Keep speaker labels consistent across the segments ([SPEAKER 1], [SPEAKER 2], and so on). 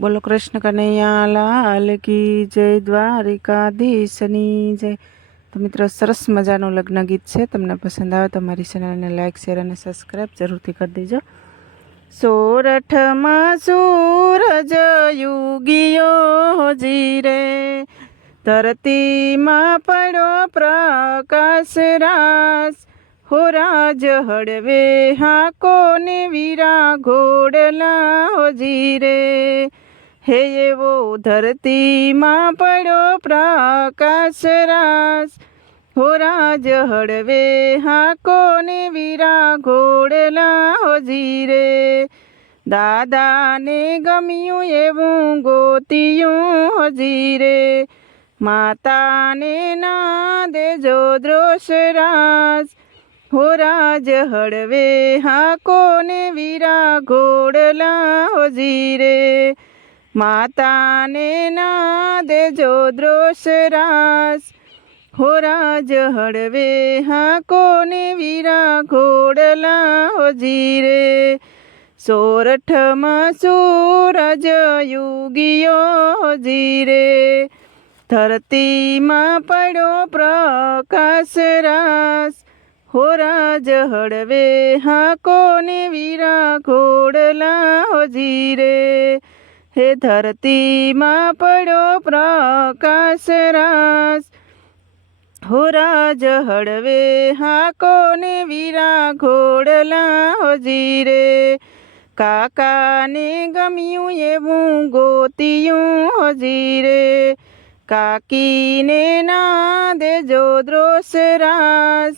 [SPEAKER 1] બોલો કૃષ્ણ કનૈયા લાલ કી જય દ્વારિકાધીશની જય. તો મિત્રો, સરસ મજાનું લગ્ન ગીત છે. તમને પસંદ આવે તો મારી ચેનલને લાઇક શેર અને સબસ્ક્રાઈબ જરૂરથી કરી દેજો. સોરઠમાં સૂરજ યુગીયો જીરે, ધરતીમાં પડ્યો પ્રકાશ રાસ. હો રાજ હળવે હાકો ને વીરા ઘોડલા જીરે. હે એવો ધરતીમાં પડ્યો પ્રકાશ રાસ. હો રાજ હળવે હાકો ને વીરા ઘોડલા હો જીરે દાદાને ગમ્યું એવું ગોતિયું હો જીરે માતાને ના દેજો દ્રોષ રાસ. હો રાજ હળવે હાકો ને વીરા ઘોડલા હો જીરે માતાને ના દેજો દ્રોષ રાસ. હો રાજ હળવે હાકો ને વીરા ઘોડલા હોજી રે સોરઠમાં સૂરજ યુગીયો જીરે. ધરતીમાં પડ્યો પ્રકાશ રાસ. હો રાજ હળવે હાકો ને વીરા ઘોડલા હોજી જીરે. હે ધરતીમાં પડો પ્રકાશ રાસ. હો રાજ, હળવે હાકો ને વીરા ઘોડલા હજી રે કાકાને ગમ્યું એવું ગોતિયું હજી રે કાકીને ના દેજો દ્રોષ રાસ.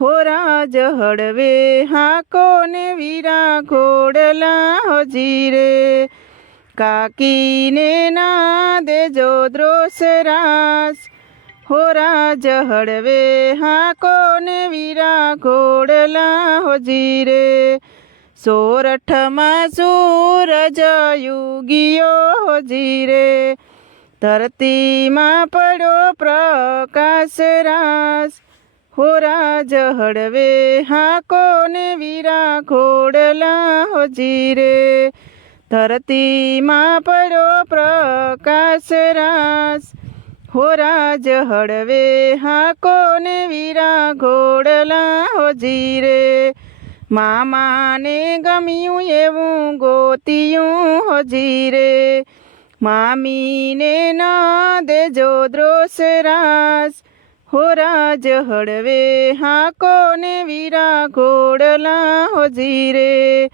[SPEAKER 1] હો રાજ, હળવે હાકો ને વીરા ઘોડલા હો જીરે કાકીને ના દેજો દ્રોસરાસ હોરા હો રાજ હળવે હાકો ને વીરા ઘોડલા હોજી રે સોરઠમાં સૂરજ યુગીયો હોજી રે ધરતીમાં પડો પ્રકાશ રાસ. હોરા રાજ હળવે હાકો ને વીરા ઘોડલા હોજી જીરે. ધરતીમાં પડ્યો પ્રકાશ રાસ. હો રાજ હળવે હાકો ને વીરા ઘોડલા હોજી રે મામાને ગમ્યું એવું, ગોતિયું હોજી જીરે. મામીને ન દેજો દ્રોષ રાસ. હો રાજ હળવે હાકો ને વીરા ઘોડલા હોજી જીરે.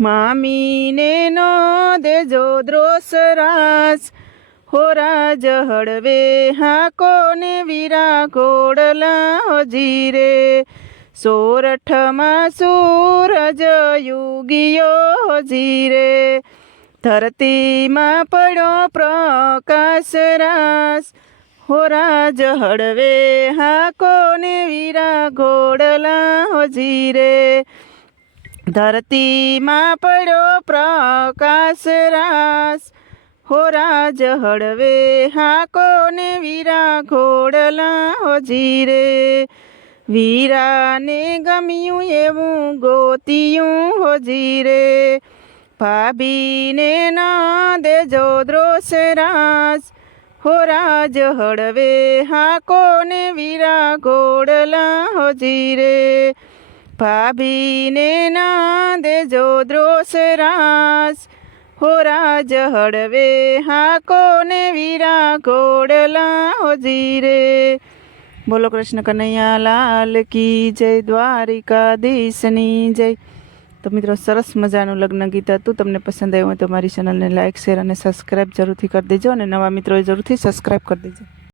[SPEAKER 1] મામીને નો દેજો દ્રોસરાસ રાસ. હો રાજ હળવે હાકો ને વીરા કોડલા જીરે સોરઠમાં સૂરજ યુગીયો જીરે ધરતીમાં પડ્યો પ્રકાશ રાસ. હો રાજ હળવે હાકો ને વીરા ઘોડલા જીરે ધરતીમાં પડ્યો પ્રકાશ રાસ. હો રાજ હળવે, હાકોને વીરા ઘોડલા હો જીરે. વીરાને ગમ્યું એવું ગોતિયું હો જીરે. ભાભીને ના દેજો દ્રોસ રાસ. હો રાજ હળવે, હાકોને વીરા ઘોડલા હો જીરે. ભાભીને ના દેજો દ્રોષ રાસ. હો રાજ હળવે હાકો ને વીરા ઘોડલા જીરે બોલો કૃષ્ણ કનૈયા લાલ કી જય દ્વારિકાધીશની જય. તો મિત્રો સરસ મજાનું લગ્ન ગીત હતું. તમને પસંદ આવ્યું હોય તો મારી ચેનલને લાઇક શેર અને સબસ્ક્રાઈબ જરૂરથી કરી દેજો અને નવા મિત્રોએ જરૂરથી સબસ્ક્રાઈબ કરી દેજો.